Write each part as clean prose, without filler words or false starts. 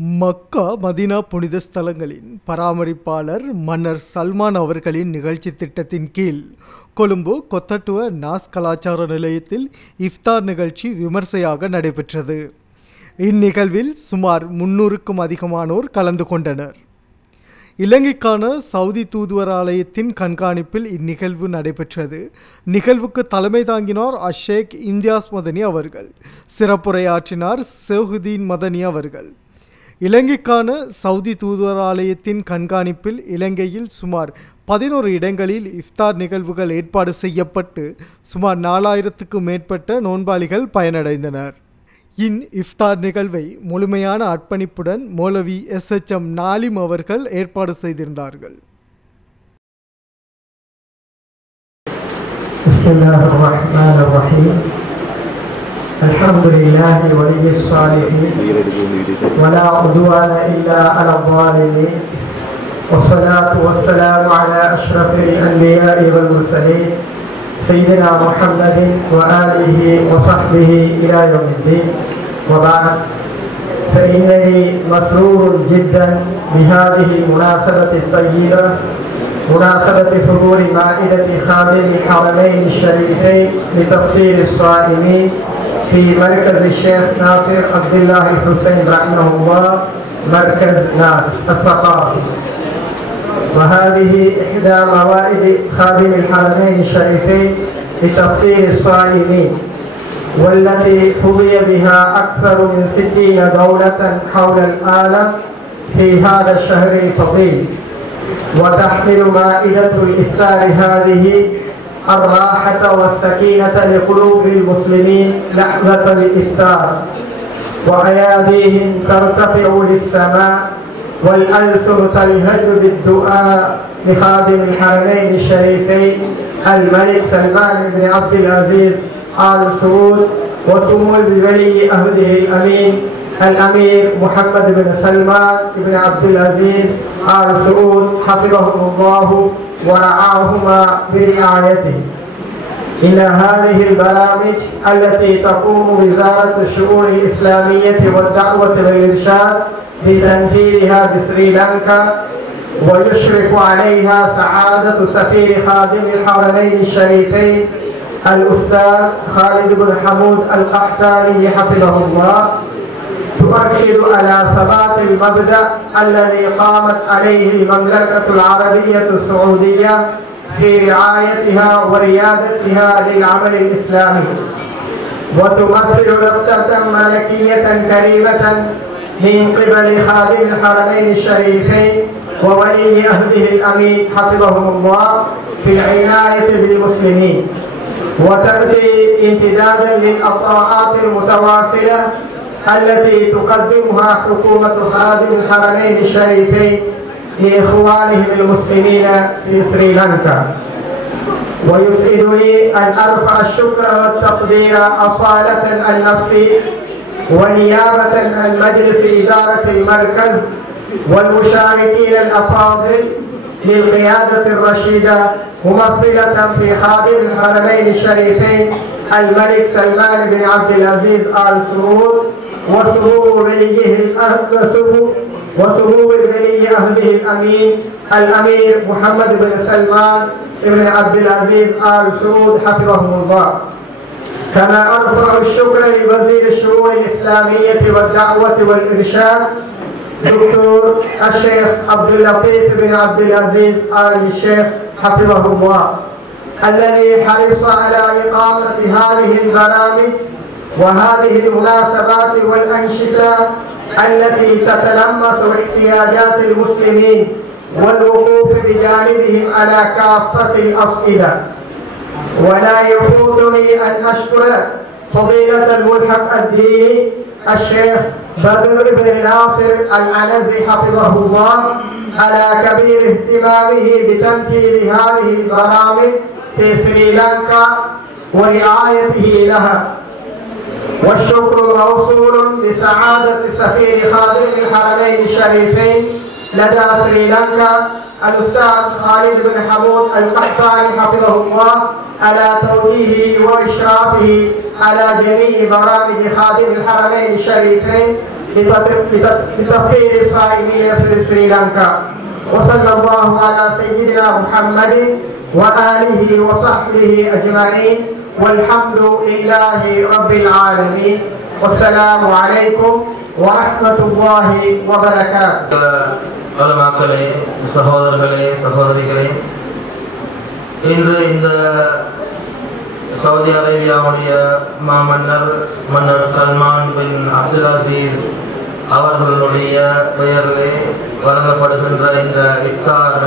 மக்கா மதினா புனித ஸ்தலங்களின் பராமரிப்பாளர் மன்னர் சல்மான் அவர்களின் நிகழ்ச்சி திட்டத்தின் கீழ் கொழும்பு கொத்தட்டுவ நாஸ் கலாச்சார நிலையத்தில் இஃப்தார் நிகழ்ச்சி விமர்சையாக நடைபெற்றது. இந்நிகழ்வில் சுமார் 300க்கும் அதிகமானோர் கலந்து கொண்டனர். இலங்கைக்கான சவுதி தூதுவராலயத்தின் கண்காணிப்பில் இந்நிகழ்வு நடைபெற்றது. நிகழ்வுக்கு தலைமை தாங்கினார் அஷேக் இம்தியாஸ் மதனி அவர்கள். சிறப்புரையாற்றினார் ஷேகுதீன் மதனி அவர்கள். இலங்கைக்கான சவுதி தூதுவராலயத்தின் கண்காணிப்பில் இலங்கையில் சுமார் 11 இடங்களில் இஃப்தார் நிகழ்வுகள் ஏற்பாடு செய்யப்பட்டு சுமார் 4000க்கும் மேற்பட்ட நோன்பாளிகள் பயனடைந்தனர். இஃப்தார் நிகழ்வை முழுமையான அர்ப்பணிப்புடன் மௌலவி SHM நாலிம் அவர்கள் ஏற்பாடு செய்திருந்தார்கள். الحمد لله ولي الصالحين ولا عدوان إلا على الظالمين والصلاة والسلام على أشرف الأنبياء والمرسلين سيدنا محمد وآله وصحبه إلى يوم الدين وبعد فإنني مسرور جدا بهذه المناسبة الطيبة مناسبة حضور مائدة خادم الحرمين الشريفين لتفطير الصائمين في مركز الشيخ ناصر عبد الله الحسين رحمه الله مركز ناس الثقافي. وهذه إحدى موائد خادم الحرمين الشريفين لتفطير الصائمين والتي حظي بها أكثر من 60 دولة حول العالم في هذا الشهر الفضيل. وتحمل مائدة الإفطار هذه الراحة والسكينة لقلوب المسلمين لحظة الإفطار وأياديهم ترتفع للسماء والألسن تلهج بالدعاء لخادم الحرمين الشريفين الملك سلمان بن عبد العزيز آل سعود وسمو ولي عهده الأمين الأمير محمد بن سلمان بن عبد العزيز آل سعود حفظهم الله ورعاهما برعايته. إن هذه البرامج التي تقوم وزارة الشؤون الإسلامية والدعوة والإرشاد بتنفيذها بسريلانكا ويشرف عليها سعادة سفير خادم الحرمين الشريفين الأستاذ خالد بن حمود القحطاني حفظه الله تؤكد على ثبات المبدأ الذي قامت عليه المملكة العربية السعودية في رعايتها وريادتها للعمل الإسلامي وتمثل ربطة ملكية كريمة من قبل خادم الحرمين الشريفين وولي عهده الأمين حفظهم الله في العناية بالمسلمين وتأتي امتدادا للعطاءات المتواصلة التي تقدمها حكومة خادم الحرمين الشريفين لإخوانهم المسلمين في سريلانكا. ويسعدني أن أرفع الشكر والتقدير أصالة عن نفسي ونيابة عن مجلس إدارة المركز والمشاركين الأفاضل للقيادة الرشيدة ممثلة في خادم الحرمين الشريفين الملك سلمان بن عبد العزيز آل سعود وسمو ولي عهده الأمين الأمير محمد بن سلمان بن عبد العزيز آل سعود حفظهم الله. كما أرفع الشكر لوزير الشؤون الإسلامية والدعوة والإرشاد دكتور الشيخ عبد اللطيف بن عبد العزيز آل الشيخ حفظه الله الذي حرص على إقامة هذه البرامج وهذه المناسبات والأنشطة التي تتلمس احتياجات المسلمين والوقوف بجانبهم على كافة الأصعدة. ولا يفوتني أن أشكر فضيلة الملحق الديني الشيخ بدر بن ناصر العنزي حفظه الله على كبير اهتمامه بتنفيذ هذه البرامج في سريلانكا ورعايته لها. والشكر موصول لسعادة سفير خادم الحرمين الشريفين لدى سريلانكا الأستاذ خالد بن حمود القحطاني حفظه الله على توجيهه وإشرافه على جميع برامج خادم الحرمين الشريفين بتفطير الصائمين في سريلانكا. وصلى الله على سيدنا محمد وآله وصحبه أجمعين والحمد لله رب العالمين. والسلام عليكم ورحمة الله وبركاته. உலமாக்களே, சகோதரர்களே, சகோதரிகளே, இன்று இந்த சவுதி அரேபியாவுடைய மாமன்னர் மன்னர் சல்மான் பின் அப்துல் அசீஸ் அவர்களுடைய பெயரிலே வழங்கப்படுகின்ற இந்த இஃப்தார்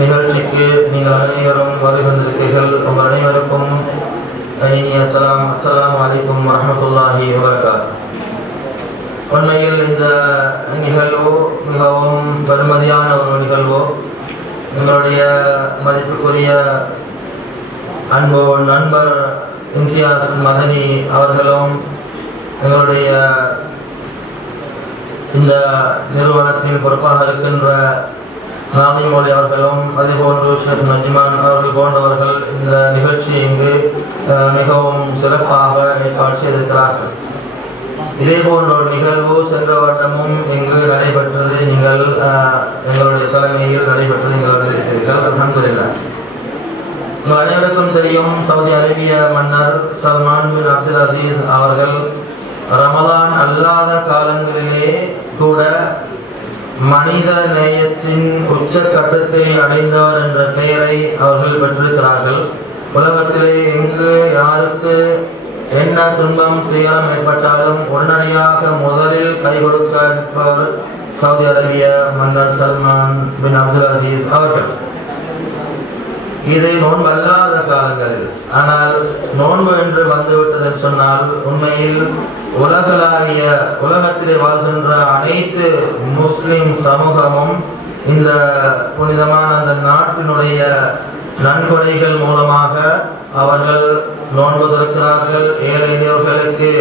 நிகழ்ச்சிக்கு நீங்கள் அனைவரும் வருகின்றீர்கள். உங்கள் அனைவருக்கும் அஸ்ஸலாமு அலைக்கும் வரஹ்மத்துல்லாஹி வபரகாத்துஹு. உண்மையில் இந்த நிகழ்வு மிகவும் பெருமதியான ஒரு நிகழ்வு. எங்களுடைய மதிப்புக்குரிய அன்பு நண்பர் இம்தியாஸ் மதனி அவர்களும் எங்களுடைய இந்த நிறுவனத்தின் பொறுப்பாக இருக்கின்ற நாதிமொழி அவர்களும் அதேபோன்று ஷேக் நஜ்மான் அவர்கள் போன்றவர்கள் இந்த நிகழ்ச்சியை இங்கு மிகவும் சிறப்பாக ஏற்பாடு செய்திருக்கிறார்கள். இதே போன்ற ஒரு நிகழ்வு சென்ற வருடமும் இங்கு நடைபெற்றது. நீங்கள் எங்களுடைய தலைமையில் நடைபெற்றது நீங்கள் அறிந்திருக்கிறீர்கள். அல்ஹம்துலில்லாஹ். உங்கள் அனைவருக்கும் தெரியும், சவுதி அரேபிய மன்னர் சல்மான் பின் அப்துல் அசீஸ் அவர்கள் ரமலான் அல்லாத காலங்களிலே கூட மனித நேயத்தின் உச்சக்கட்டத்தை அடைந்தவர் என்ற பெயரை அவர்கள் பெற்றிருக்கிறார்கள். உலகத்திலே எங்கு யாருக்கு என்ன துன்பம் துயரம் ஏற்பட்டாலும் உடனடியாக முதலில் கை கொடுக்க நிற்பவர் சவுதி அரேபிய மன்னர் சல்மான் பின் அப்துல் அசீஸ் அவர்கள். இது நோன்பு அல்லாத காலங்களில். ஆனால் நோன்பு என்று வந்துவிட்டது சொன்னால் உண்மையில் உலகளாவிய உலகத்திலே வாழ்கின்ற அனைத்து முஸ்லிம் சமூகமும் இந்த புனிதமான அந்த நாட்டினுடைய நன்கொடைகள் மூலமாக அவர்கள் நோன்பு திறக்கிறார்கள். ஏழை எளியவர்களுக்கு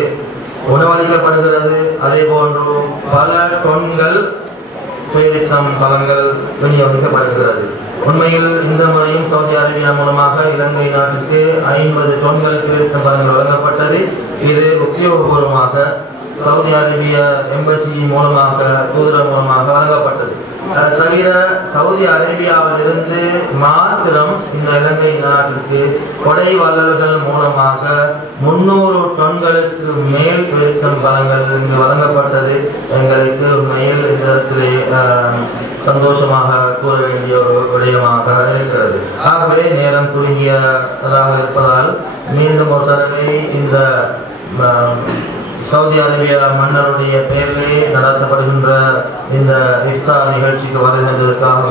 உணவளிக்கப்படுகிறது. அதே போன்று பல டொன்கள் பேரிச்சம் பழங்கள் விநியோகிக்கப்படுகிறது. உண்மையில் இந்த முறையும் சவுதி அரேபியா மூலமாக இலங்கை நாட்டுக்கு 50 டொன்கள் பேரிச்சம் பழங்கள் வழங்கப்பட்டது. இது உத்தியோகபூர்வமாக சவுதி அரேபிய எம்பசி மூலமாக தூதர் மூலமாக வழங்கப்பட்டது. அது தவிர சவுதி அரேபியாவிலிருந்து மாத்திரம் இந்த இலங்கை நாட்டிற்கு கொடை வள்ளல்கள் மூலமாக 300 டொன்களுக்கு மேல் பேரிச்சம் பழங்கள் இங்கு வழங்கப்பட்டது. எங்களுக்கு உண்மையில் இந்த இடத்திலே சந்தோஷமாக கூற வேண்டிய ஒரு விடயமாக இருக்கிறது. ஆகவே நேரம் குறுகியதாக இருப்பதால் மீண்டும் ஒரு தடவை இந்த சவுதி அரேபியா மன்னருடைய பெயரிலே நடத்தப்படுகின்ற இந்த இஃப்தார் நிகழ்ச்சிக்கு வருகின்றதற்காக